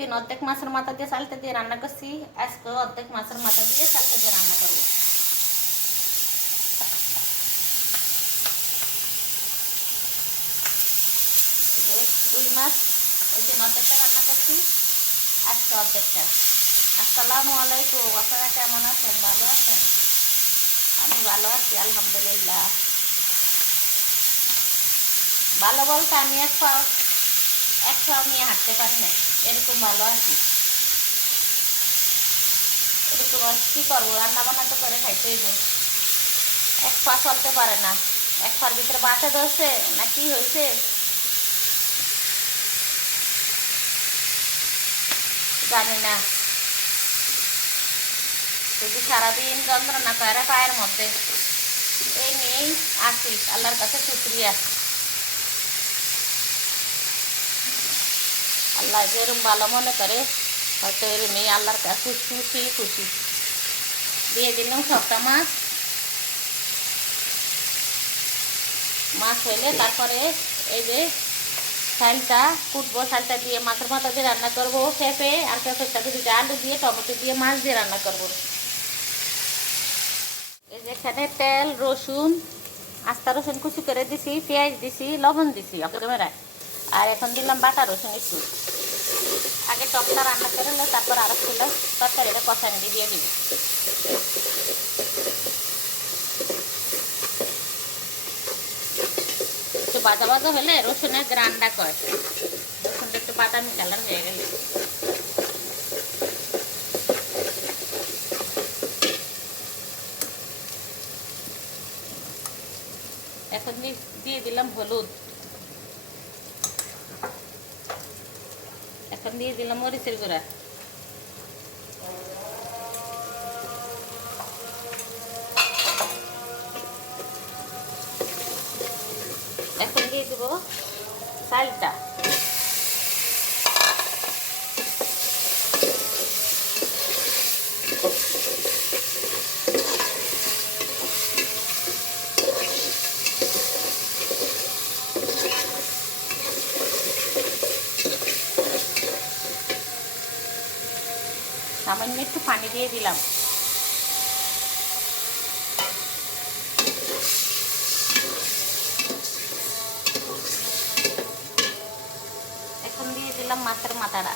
দিন অর্ধেক মাছের মাথা দিয়ে চালটা দিয়ে রান্না করছি, আজকে অর্ধেক মাছের মাথা দিয়ে চালটা দিয়ে রান্না করবো। রুই মাছ ওই দিন অর্ধেকটা রান্না করছি, আজকে অর্ধেকটা। আসসালামু আলাইকুম, আপনারা কেমন আছেন? ভালো আছেন? আমি ভালো আছি আলহামদুলিল্লাহ। ভালো বলতে আমি এক পাও নিয়ে হাঁটতে পারি না, এরকম ভালো আছি। এরকম আর কী করবো, রান্না বান্না তো করে খাইতে হইব। এক পা চলতে পারে না, এক পার ভিতরে বাতে ধরছে না কি হয়েছে জানি না, শুধু সারাদিন যন্ত্রণা করে পায়ের মধ্যে। এই নিয়েই আসি, আল্লাহর কাছে শুকরিয়া। আল্লাহ যেরকম ভালো মনে করে হয়তো এরমই আল্লাহর কাছে খুশি খুশি। দিয়ে দিলাম সবটা মাছ হইলে তারপরে এই যে শালটা কুটবো, শালটা দিয়ে মাছের মাথা দিয়ে রান্না করবো, পেঁপে আর পেঁপের সাথে দুটো আলু দিয়ে টমেটো দিয়ে মাছ দিয়ে রান্না করবো। এই যে এখানে তেল, রসুন, আস্তা রসুন কুচি করে দিছি, পেঁয়াজ দিছি, লবণ দিছি ক্যামেরায়, আর এখন দিলাম বাটা রসুন একটু। আগে টকটা রান্না করে নিলে তারপর আর একটু তরকারিটা কষানি দিয়ে দিব। একটু বাজা বাজা হলে রসুনের গ্রানটা কয়, রসুনটা একটু বাদামি কালার হয়ে গেলে এখন দিয়ে দিলাম হলুদ, এখন দিয়ে দিলাম মরিচের গুঁড়া, এখন দিয়ে দেবো চালটা, সামান্য একটু পানি দিয়ে দিলাম। এখন দিয়ে দিলাম মাছের মাথাটা,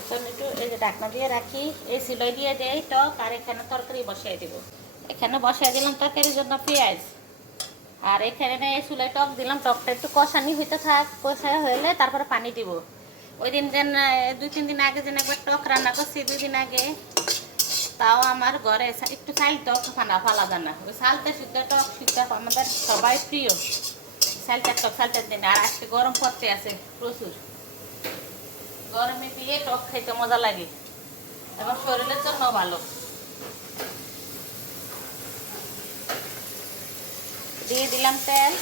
এখন একটু এই যে ঢাকনা দিয়ে রাখি, এই সিলাই দিয়ে দেয় টক, আর এখানে তরকারি বসিয়ে দিব। এখানে বসিয়ে দিলাম তরকারির জন্য পেঁয়াজ, আর এখানে এই চুলাই টক দিলাম, টকটা একটু কষানি হইতে থাক, কষা হইলে তারপরে পানি দিব। ওই দিন যেন 2-3 দিন আগে যেন একবার টক রান্না করছি, 2 দিন আগে, তাও আমার ঘরে একটু চাল টক ফালা জানা, ওই চালটা সিদ্ধ টক সিদ্ধ আমাদের সবাই প্রিয়, চালটার টক চালটার দিন। আর আজকে গরম পড়তে আছে প্রচুর, গরমে দিয়ে টক খাইতে মজা লাগে এবং শরীরের জন্য ভালো। দিয়ে দিলাম তেল,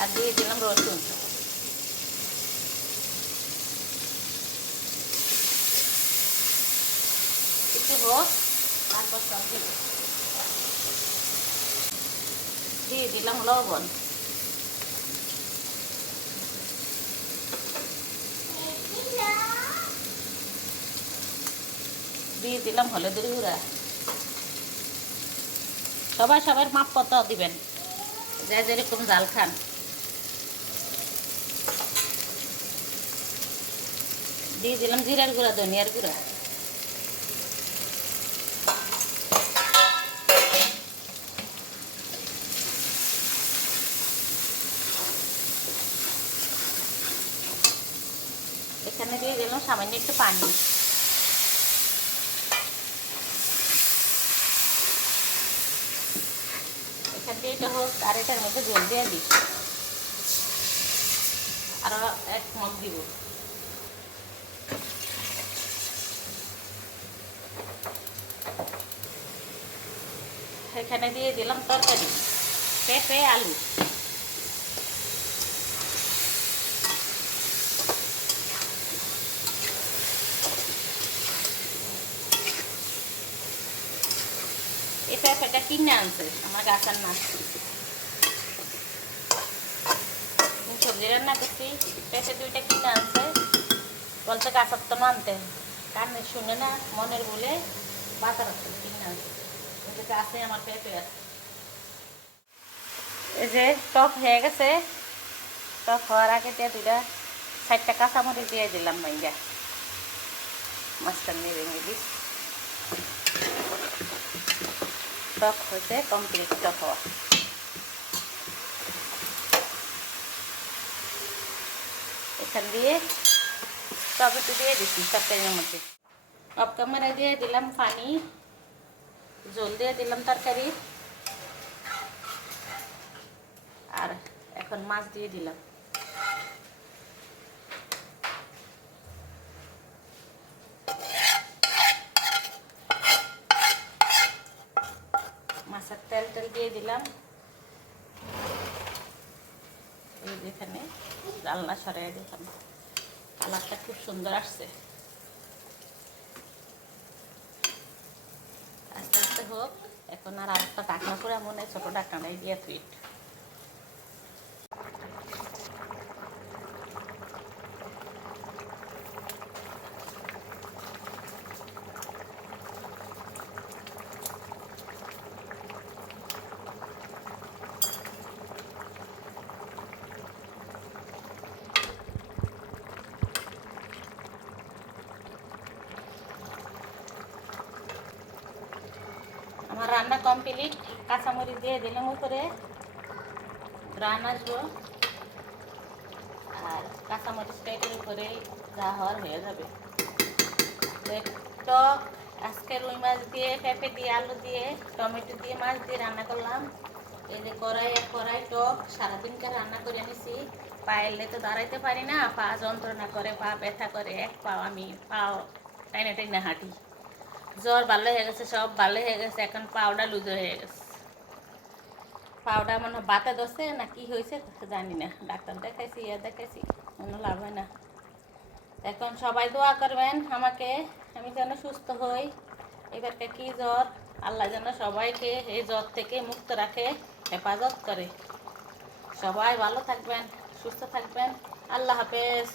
আর দিয়ে দিলাম রসুন, একটু হোক তারপর সব দিয়ে দিলাম লবণ, দিয়ে দিলাম হলুদের গুঁড়া। সবাই সবার মাপ কত দিবেন, যে যেরকম জাল খান। দিয়ে দিলাম জিরার গুঁড়া, ধনিয়ার গুঁড়া, এখানে দিয়ে দিলাম সামান্য একটু পানি। এখান দিয়ে এটা হোক, আর এটার মধ্যে জল দিয়ে দিই। আরও 1 মগ দিব। এখানে দিয়ে দিলাম তরকারি, পেঁপে আলু। এই পেঁপেটা কিনে আনছে আমার গাছের না, সবজি রান্না করছি, পেঁপে 2টা কিনে আনছে, বলছে গাছের তো আনতে, কানে শুনে না মনের বলে বাজার আছে কিনে আনছে, গাছে আমার পেঁপে আছে। এই যে টক হয়ে গেছে, টক হওয়ার আগে দিয়ে 4টা কাঁচামরিচ দিয়ে দিলাম ভাইয়া, মাঝখান দিয়ে ভেঙে দিস। টক হয়েছে কমপ্লিট, টক হওয়া। এখান দিয়ে টমেটো দিয়ে দিচ্ছি তরকারির মধ্যে। অফ ক্যামেরা দিয়ে দিলাম পানি, জল দিয়ে দিলাম তরকারি, আর এখন মাছ দিয়ে দিলাম। মাছের তেল দিয়ে দিলাম। এই যেখানে রান্না সরাই দিলাম, কালারটা খুব সুন্দর আসছে। আস্তে আস্তে হোক, এখন আর আরেকটা ঢাকনা করে মনে হয় ছোটো ঢাকনাটাই দিয়ে তুই। আমার রান্না কমপ্লিট, কাঁচামরিচ দিয়ে দিলাম উপরে, রান আসবো, আর কাঁচামরিচটা এটার উপরে যা হওয়ার হয়ে যাবে। টক আজকে রুই মাছ দিয়ে, পেঁপে দিয়ে, আলু দিয়ে, টমেটো দিয়ে, মাছ দিয়ে রান্না করলাম। এই যে কড়াই টক সারাদিনকে রান্না করে নিছি। পাইলে তো দাঁড়াইতে পারি না, পা যন্ত্রণা করে, পা ব্যথা করে, এক পাও আমি পাও টাইনে টাইনে হাঁটি। জ্বর ভালো হয়ে গেছে, সব ভালো হয়ে গেছে, এখন পাউডা লুজ হয়ে গেছে। পাউডা মনে বাতে দোষে না কি হয়েছে জানি না, ডাক্তার দেখাইছি, দেখাইছি, কোনো লাভ হয় না। এখন সবাই দোয়া করবেন আমাকে, আমি যেন সুস্থ হই। এবারটা কি জ্বর, আল্লাহ যেন সবাইকে এই জ্বর থেকে মুক্ত রাখে, হেফাজত করে। সবাই ভালো থাকবেন, সুস্থ থাকবেন। আল্লাহ হাফেজ।